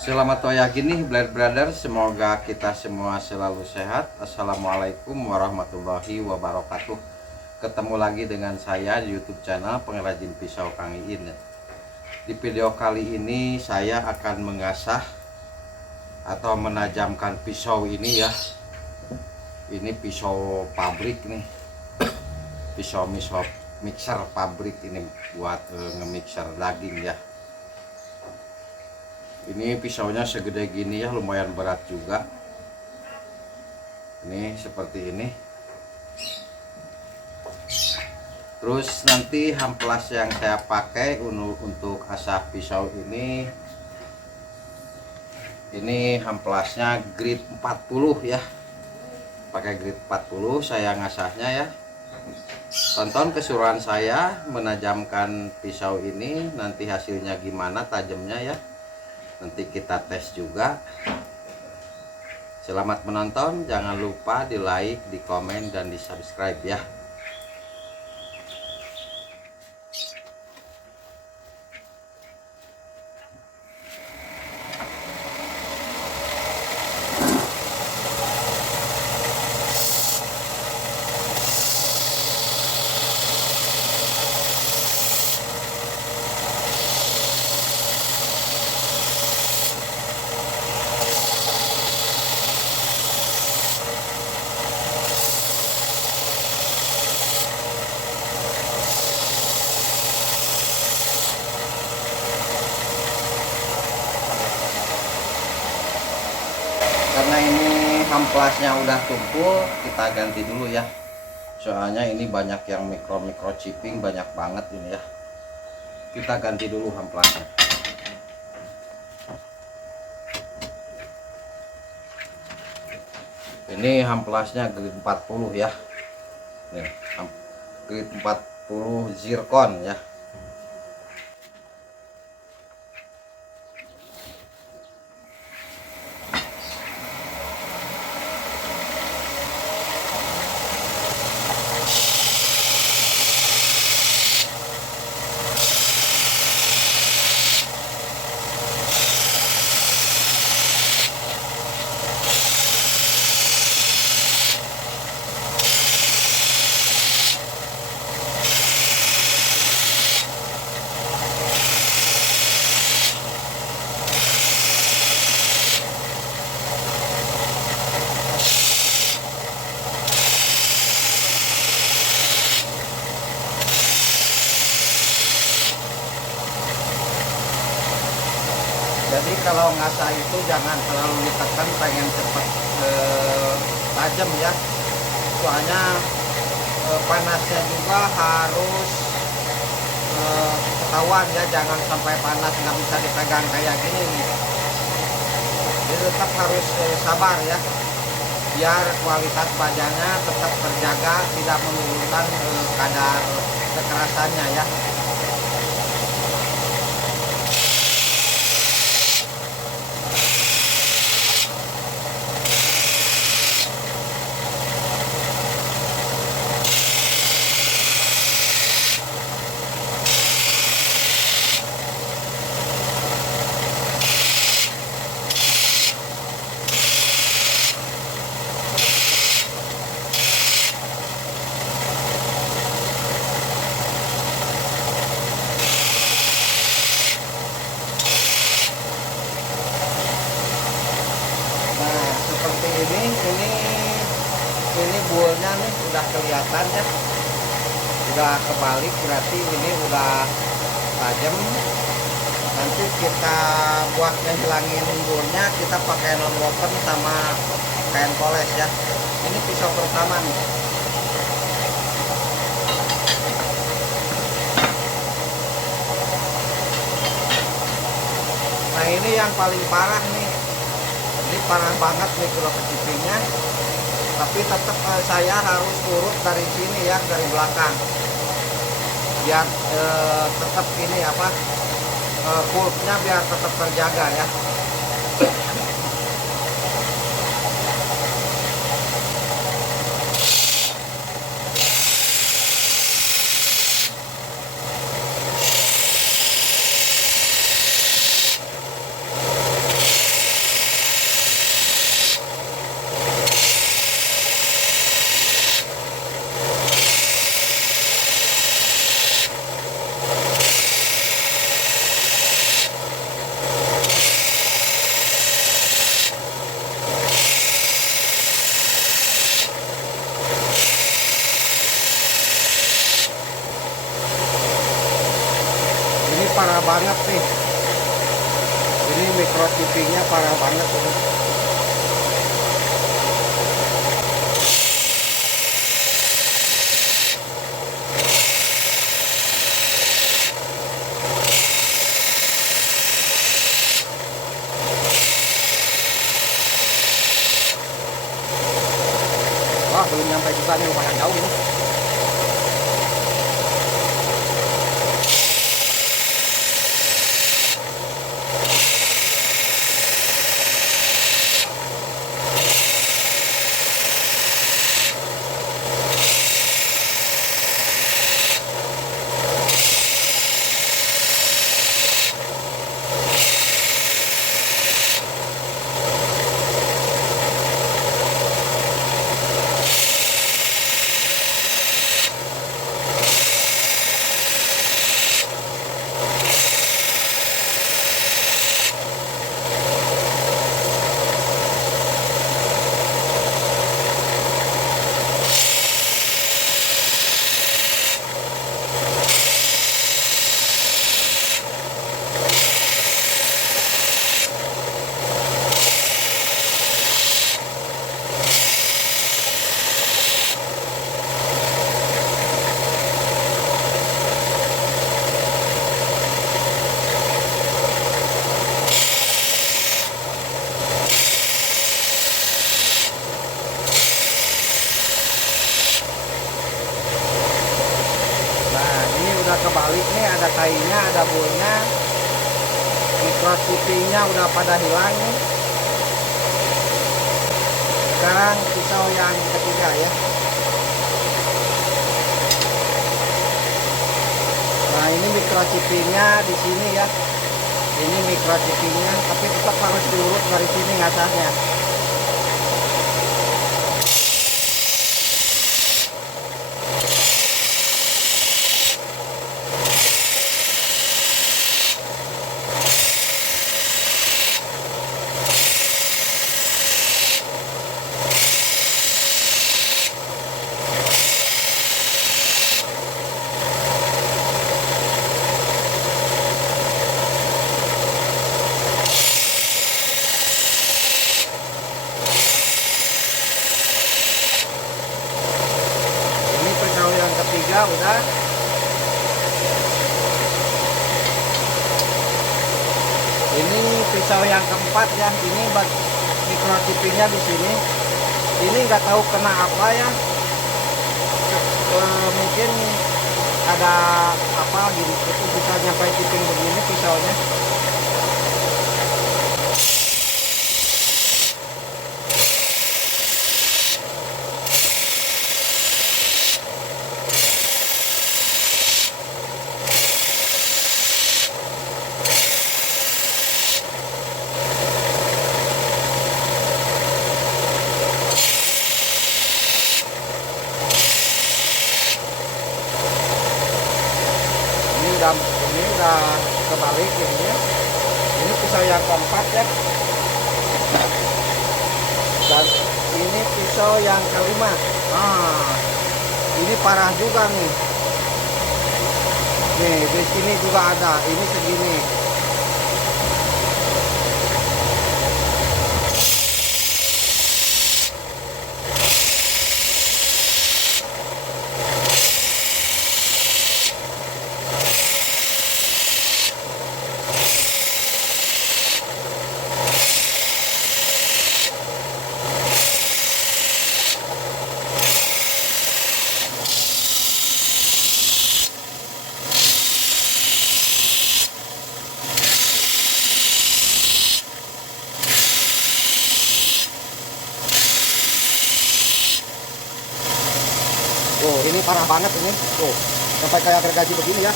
Selamat pagi nih Blade Brother, semoga kita semua selalu sehat. Assalamualaikum warahmatullahi wabarakatuh. Ketemu lagi dengan saya di YouTube channel Pengrajin Pisau Kang Iin. Di video kali ini saya akan mengasah atau menajamkan pisau ini ya. Ini pisau pabrik nih, pisau mixer pabrik ini buat nge-mixer daging ya. Ini pisaunya segede gini ya, lumayan berat juga. Ini seperti ini. Terus nanti amplas yang saya pakai untuk asah pisau ini amplasnya grade 40 ya. Pakai grade 40 saya ngasahnya ya. Tonton keseruan saya menajamkan pisau ini, nanti hasilnya gimana tajamnya ya. Nanti kita tes juga. Selamat menonton, jangan lupa di like, di komen, dan di subscribe ya. Karena ini amplasnya udah tumpul, kita ganti dulu ya. Soalnya ini banyak yang mikro chipping, banyak banget ini ya. Kita ganti dulu amplasnya. Ini amplasnya grade 40 ya. Nih, grade 40 zircon ya. Jadi kalau ngasah itu jangan terlalu ditekan, pengen cepet tajam ya. Soalnya panasnya juga harus ketahuan ya, jangan sampai panas nggak bisa dipegang kayak gini nih. Jadi tetap harus sabar ya, biar kualitas bajanya tetap terjaga, tidak menurunkan kadar kekerasannya ya. Ini buulnya nih udah kelihatan ya, udah kebalik, berarti ini udah tajam. Nanti kita buat ngehilangin buulnya, kita pakai non-woven sama kain poles ya. Ini pisau pertama nih. Nah ini yang paling parah nih, ini parah banget nih kalau kecipingnya. Tapi tetap saya harus urut dari sini ya, dari belakang, biar tetap ini apa, pulpnya biar tetap terjaga ya. Ini microchippingnya parah banget ini. Wah, belum nyampe juga nih, lumayan jauh ini. Kebalik nih, ada kainya, ada bolnya, microchippingnya udah pada hilang nih. Sekarang pisau yang ketiga ya. Nah, ini microchippingnya di sini ya. Ini microchippingnya, tapi tetap harus diurut dari sini ngasahnya. Ketiga udah. Ini pisau yang keempat ya. Ini microchippingnya di sini. Ini nggak tahu kena apa ya. Mungkin ada apa gitu, itu bisa nyampe chipping begini pisaunya. Ini udah kebalik ini ya. Ini pisau yang keempat ya. Dan ini pisau yang kelima. Nah, ini parah juga nih. Nih, di sini juga ada. Ini segini. Oh, ini parah banget ini. Tuh, sampai kayak gergaji begini ya.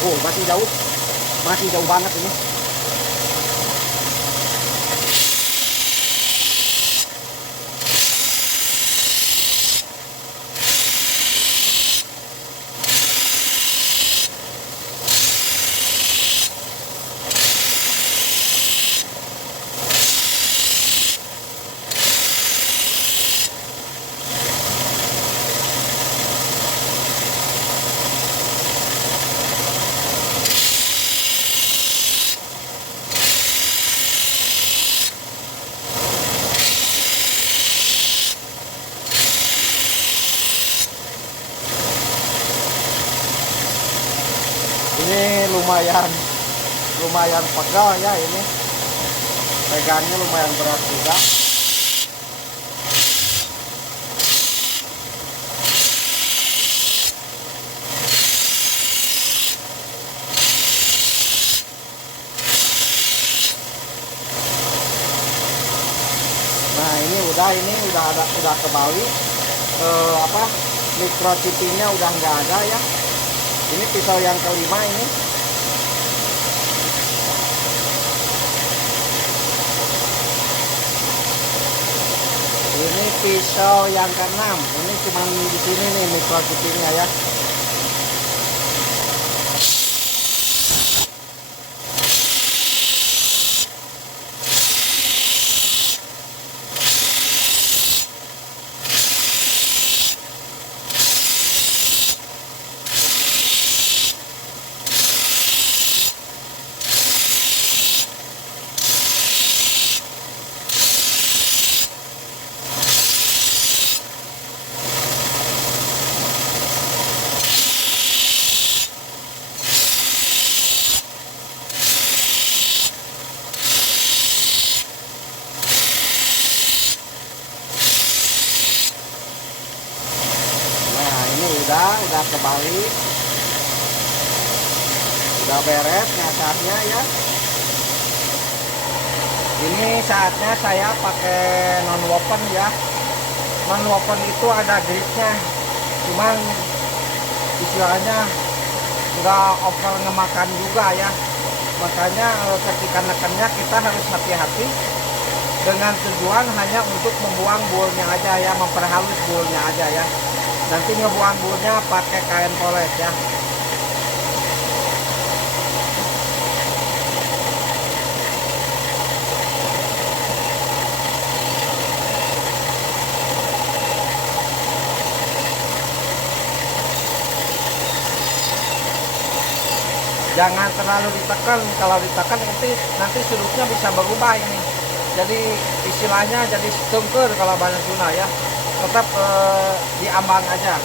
Oh, masih jauh banget ini. Ini lumayan pegal ya, ini pegangnya lumayan berat juga. Nah ini udah kebalik, microchippingnya udah nggak ada ya. Ini pisau yang kelima ini. Ini pisau yang keenam. Ini cuma di sini nih microchippingnya ya. Udah kebalik, udah beres nyasarnya ya. Ini saatnya saya pakai non woven ya. Non woven itu ada gripnya, cuman istilahnya nggak over ngemakan juga ya. Makanya ketika nekannya kita harus hati-hati, dengan tujuan hanya untuk membuang bulnya aja ya, memperhalus bulnya aja ya. Nanti ngebuang bulnya pakai kain poles ya. Jangan terlalu ditekan, kalau ditekan nanti sudutnya bisa berubah ini. Jadi istilahnya jadi stungker kalau bahasa Sunda ya. Tetap diambang aja.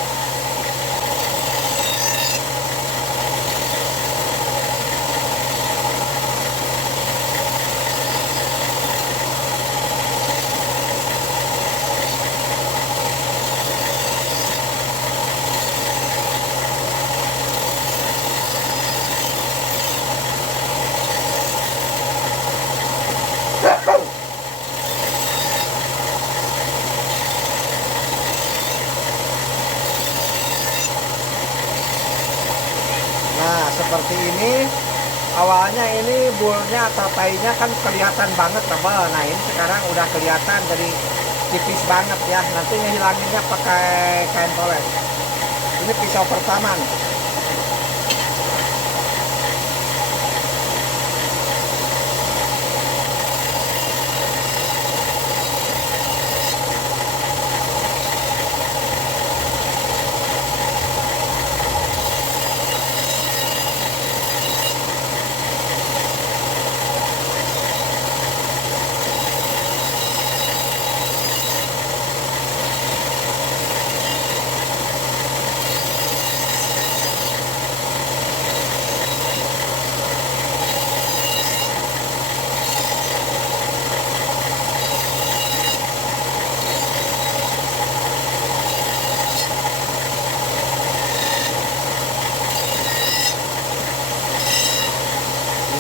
Nah seperti ini. Awalnya ini bulnya atau tainya kan kelihatan banget tebal. Nah ini sekarang udah kelihatan jadi tipis banget ya. Nanti ngehilanginnya pakai kain poles. Ini pisau pertama nih.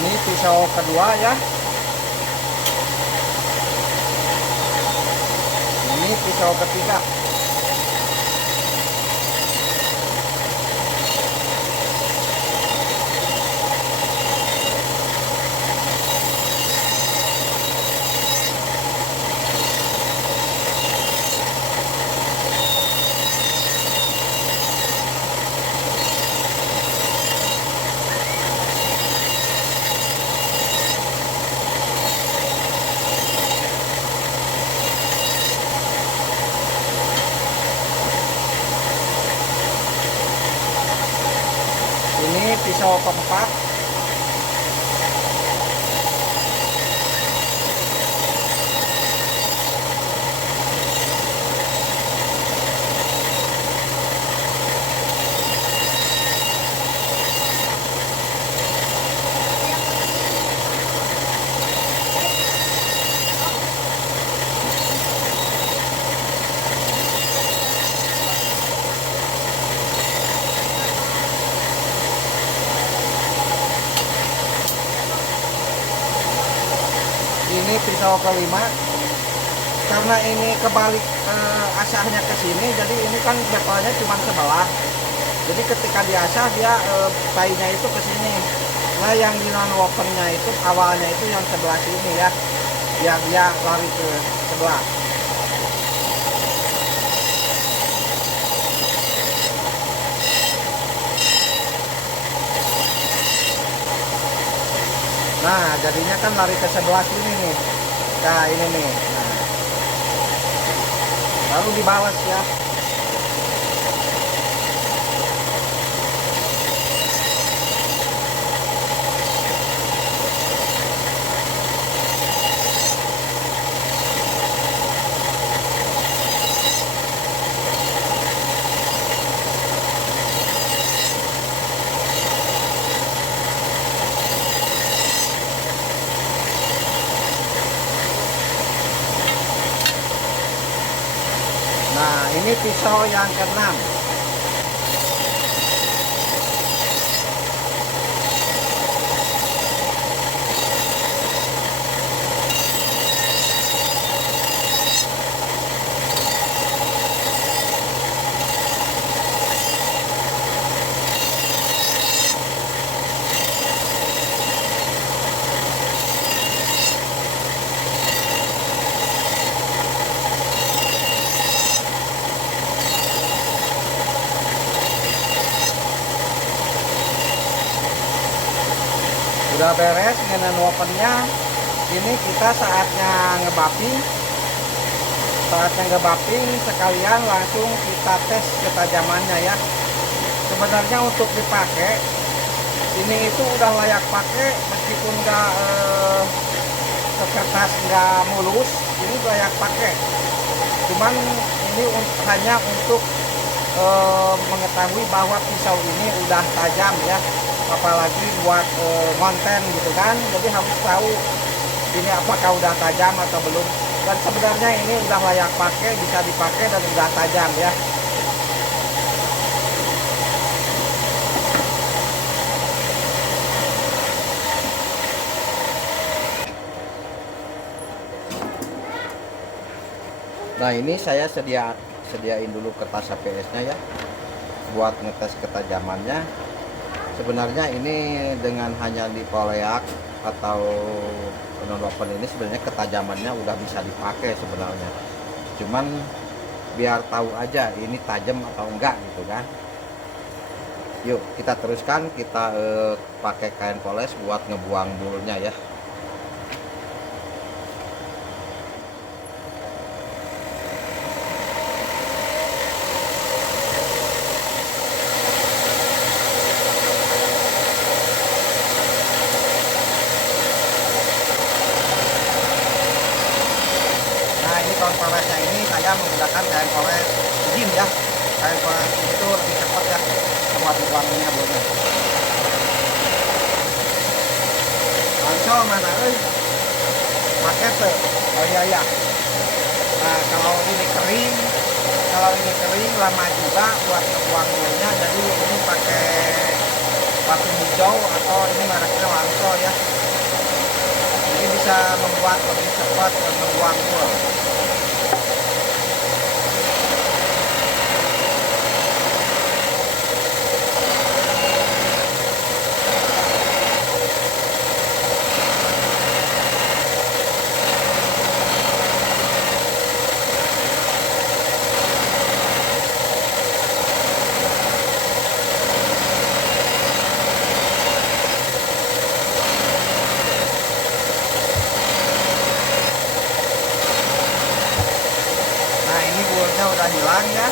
Ini pisau kedua ya. Ini pisau ketiga. Ini pisau keempat. ini pisau kelima. Karena ini kebalik asahnya ke sini, jadi ini kan bevelnya cuma sebelah. Jadi ketika diasah dia tainya itu ke sini. Nah yang di non opennya itu awalnya itu yang sebelah sini ya, biar dia lari ke sebelah. Nah jadinya kan lari ke sebelah sini nih. Nah ini nih. Nah, lalu dibalas ya. Nah ini pisau yang keenam. Udah beres dengan opennya, ini kita saatnya ngebapping. Sekalian langsung kita tes ketajamannya ya. Sebenarnya untuk dipakai ini itu udah layak pakai, meskipun nggak kertas nggak mulus, ini layak pakai. Cuman ini hanya untuk mengetahui bahwa pisau ini udah tajam ya, apalagi buat konten gitu kan. Jadi harus tahu ini apakah udah tajam atau belum. Dan sebenarnya ini udah layak pakai, bisa dipakai dan udah tajam ya. Nah ini saya sediain dulu kertas HPS-nya ya, buat ngetes ketajamannya. Sebenarnya ini dengan hanya dipoleak atau non-open ini sebenarnya ketajamannya udah bisa dipakai sebenarnya. Cuman biar tahu aja ini tajam atau enggak gitu kan. Yuk kita teruskan, kita pakai kain poles buat ngebuang bulnya ya. Kain polesnya ini saya menggunakan kain poles gin ya. Kain poles itu lebih cepat ya buat buangnya bulnya. Langsung mana pakai tuh. Oh iya ya. Nah kalau ini kering lama juga buat ngebuang bulnya. Jadi ini pakai batu hijau atau ini mereknya Langsol ya. Ini bisa membuat lebih cepat membuang bul. Udah hilang ya,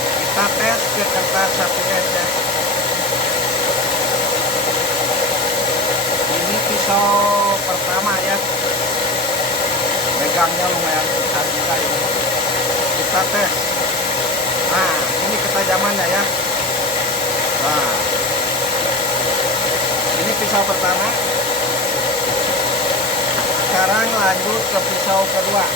kita tes ke kertas HPS ya. Ini pisau pertama ya, megangnya lumayan besar juga ini. Kita tes. Nah ini ketajamannya ya. Nah ini pisau pertama. Sekarang lanjut ke pisau kedua.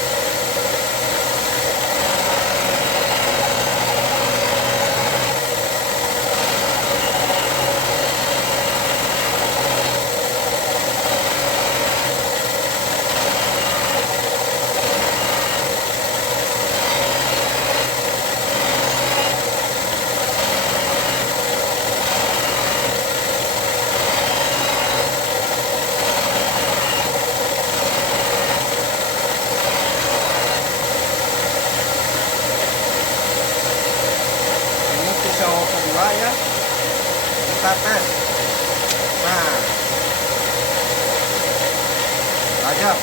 Nah, tajam.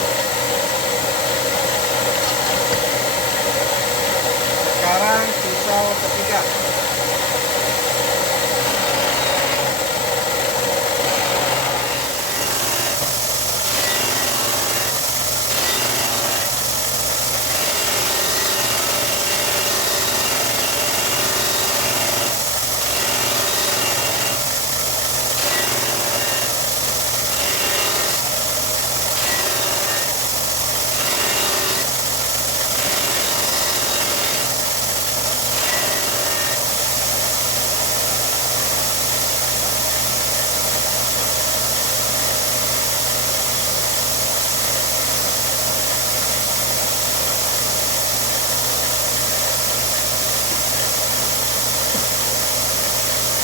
Sekarang pisau ketiga.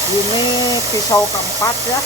Ini pisau keempat ya.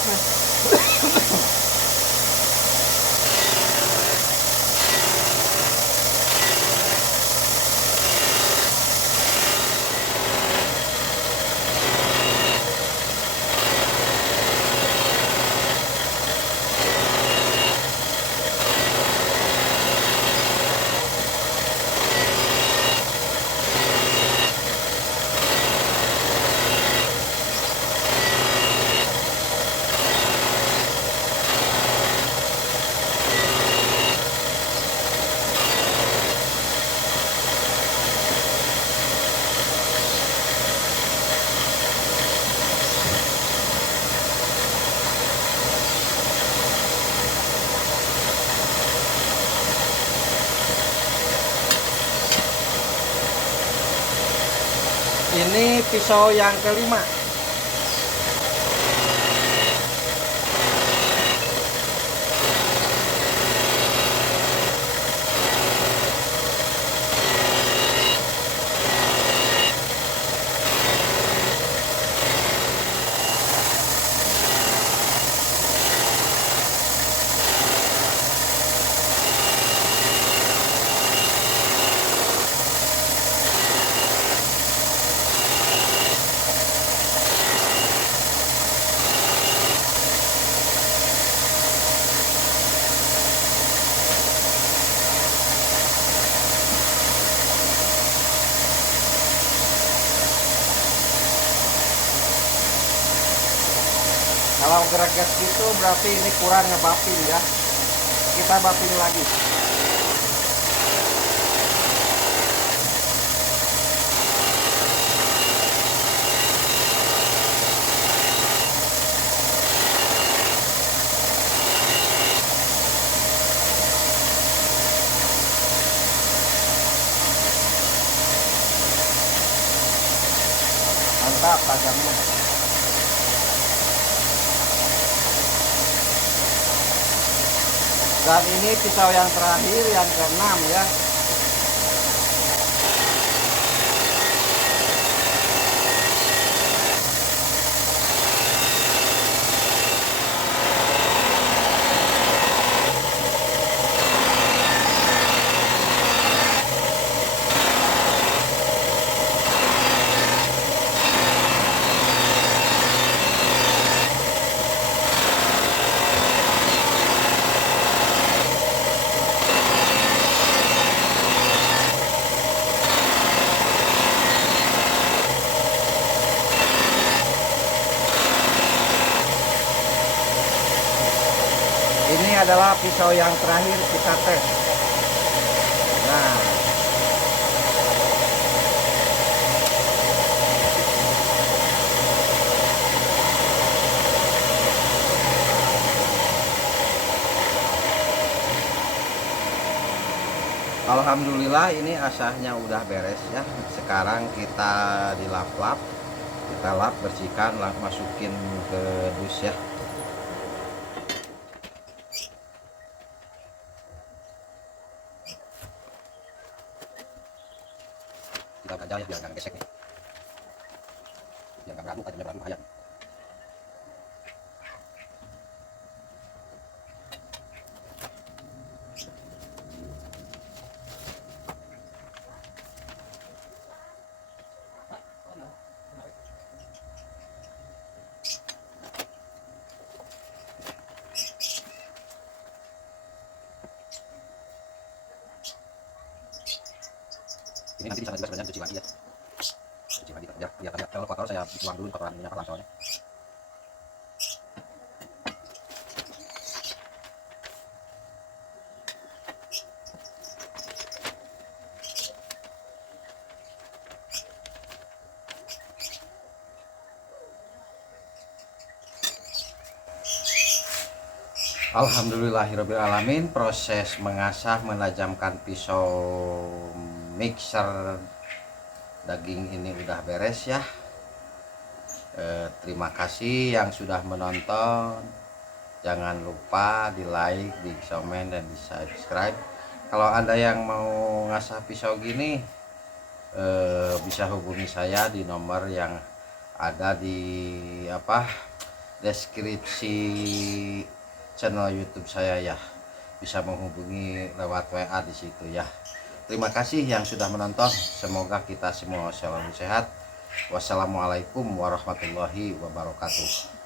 Ini pisau yang kelima. Kalau greget gitu berarti ini kurang ngebapin ya. Kita bapin lagi. Mantap tajamnya. Dan ini pisau yang terakhir, yang keenam ya. Ini adalah pisau yang terakhir kita tes. Nah, alhamdulillah ini asahnya udah beres ya. Sekarang kita dilap-lap, kita lap, bersihkan, masukin ke dus ya. Kita aja ya biar nggak gesek nih, biar nggak beradu, tajamnya beradu bahaya. Ini nanti di sana juga sebenarnya cuci lagi ya. Cuci lagi biar kalau kotor saya buang dulu kotoran minyak soalnya. Alhamdulillahirrabbilalamin, proses mengasah menajamkan pisau mixer daging ini udah beres ya. Terima kasih yang sudah menonton. Jangan lupa di like, di komen, dan di subscribe. Kalau ada yang mau ngasah pisau gini, bisa hubungi saya di nomor yang ada di deskripsi channel YouTube saya ya. Bisa menghubungi lewat WA di situ ya. Terima kasih yang sudah menonton. Semoga kita semua selalu sehat. Wassalamualaikum warahmatullahi wabarakatuh.